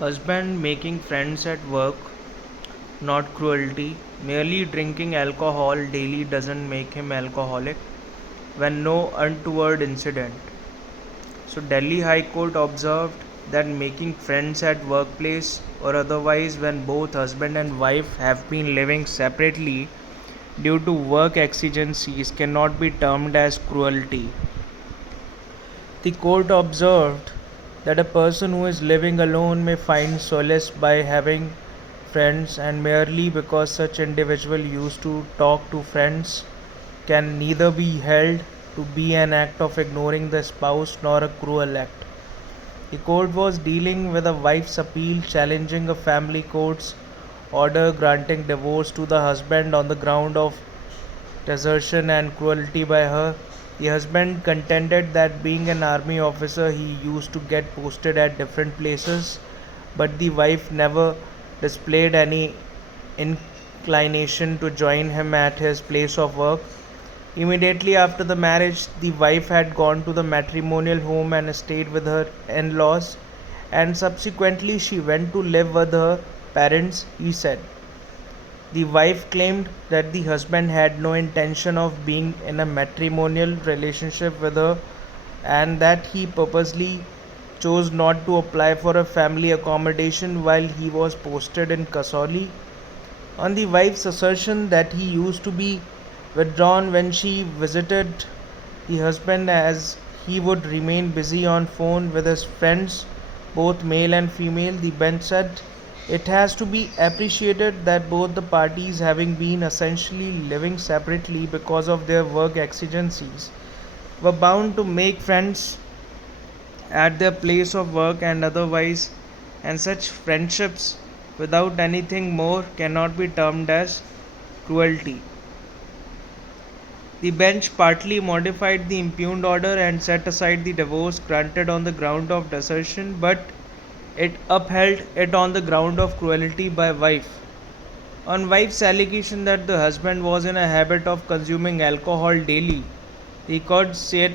Husband making friends at work, not cruelty. Merely drinking alcohol daily doesn't make him alcoholic when no untoward incident. So Delhi High Court observed that making friends at workplace or otherwise when both husband and wife have been living separately due to work exigencies cannot be termed as cruelty. The court observed that a person who is living alone may find solace by having friends, and merely because such individual used to talk to friends can neither be held to be an act of ignoring the spouse nor a cruel act. The court was dealing with a wife's appeal challenging a family court's order granting divorce to the husband on the ground of desertion and cruelty by her. The husband contended that being an army officer he used to get posted at different places, but the wife never displayed any inclination to join him at his place of work. Immediately after the marriage, the wife had gone to the matrimonial home and stayed with her in laws, and subsequently she went to live with her parents, he said. The wife claimed that the husband had no intention of being in a matrimonial relationship with her and that he purposely chose not to apply for a family accommodation while he was posted in Kasauli. On the wife's assertion that he used to be withdrawn when she visited the husband as he would remain busy on phone with his friends, both male and female, the bench said it has to be appreciated that both the parties, having been essentially living separately because of their work exigencies, were bound to make friends at their place of work and otherwise, and such friendships without anything more cannot be termed as cruelty. The bench partly modified the impugned order and set aside the divorce granted on the ground of desertion, but it upheld it on the ground of cruelty by wife. On wife's allegation that the husband was in a habit of consuming alcohol daily, the court said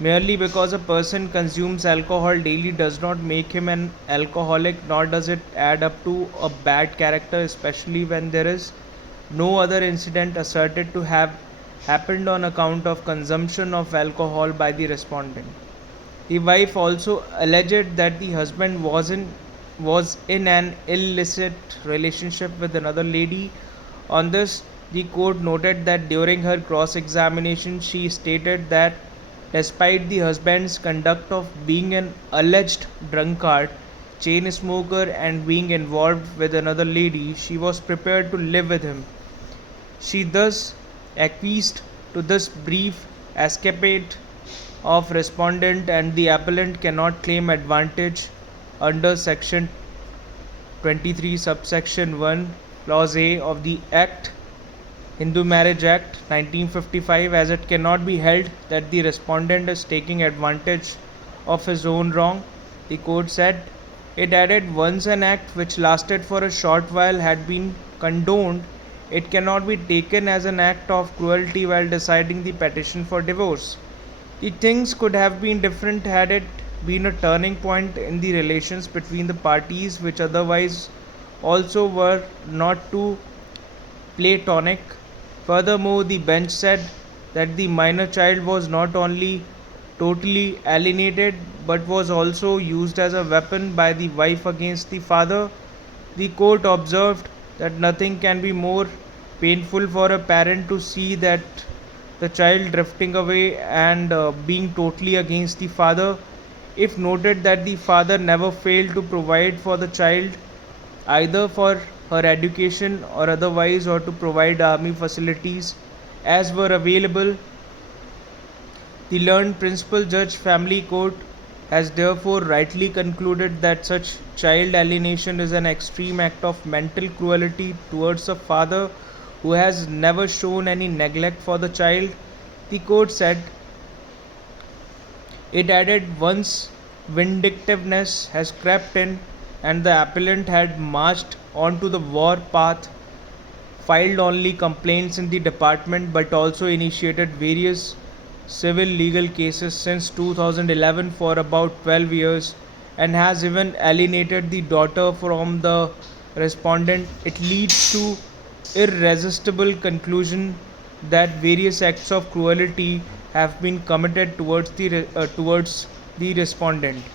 merely because a person consumes alcohol daily does not make him an alcoholic, nor does it add up to a bad character, especially when there is no other incident asserted to have happened on account of consumption of alcohol by the respondent. The wife also alleged that the husband was in an illicit relationship with another lady. On this, the court noted that during her cross examination, she stated that despite the husband's conduct of being an alleged drunkard, chain smoker, and being involved with another lady, she was prepared to live with him. She thus acquiesced to this brief escapade of respondent, and the appellant cannot claim advantage under section 23 subsection 1 clause A of the Act Hindu Marriage Act 1955, as it cannot be held that the respondent is taking advantage of his own wrong. The court said it added once an act which lasted for a short while had been condoned, it cannot be taken as an act of cruelty while deciding the petition for divorce. The things could have been different had it been a turning point in the relations between the parties, which otherwise also were not too platonic. Furthermore, the bench said that the minor child was not only totally alienated but was also used as a weapon by the wife against the father. The court observed that nothing can be more painful for a parent to see that the child drifting away and being totally against the father. If noted that the father never failed to provide for the child either for her education or otherwise, or to provide army facilities as were available, the learned principal judge family court has therefore rightly concluded that such child alienation is an extreme act of mental cruelty towards a father who has never shown any neglect for the child. The court said it added once vindictiveness has crept in and the appellant had marched onto the war path, filed only complaints in the department but also initiated various civil legal cases since 2011 for about 12 years and has even alienated the daughter from the respondent. It leads to irresistible conclusion that various acts of cruelty have been committed towards the respondent.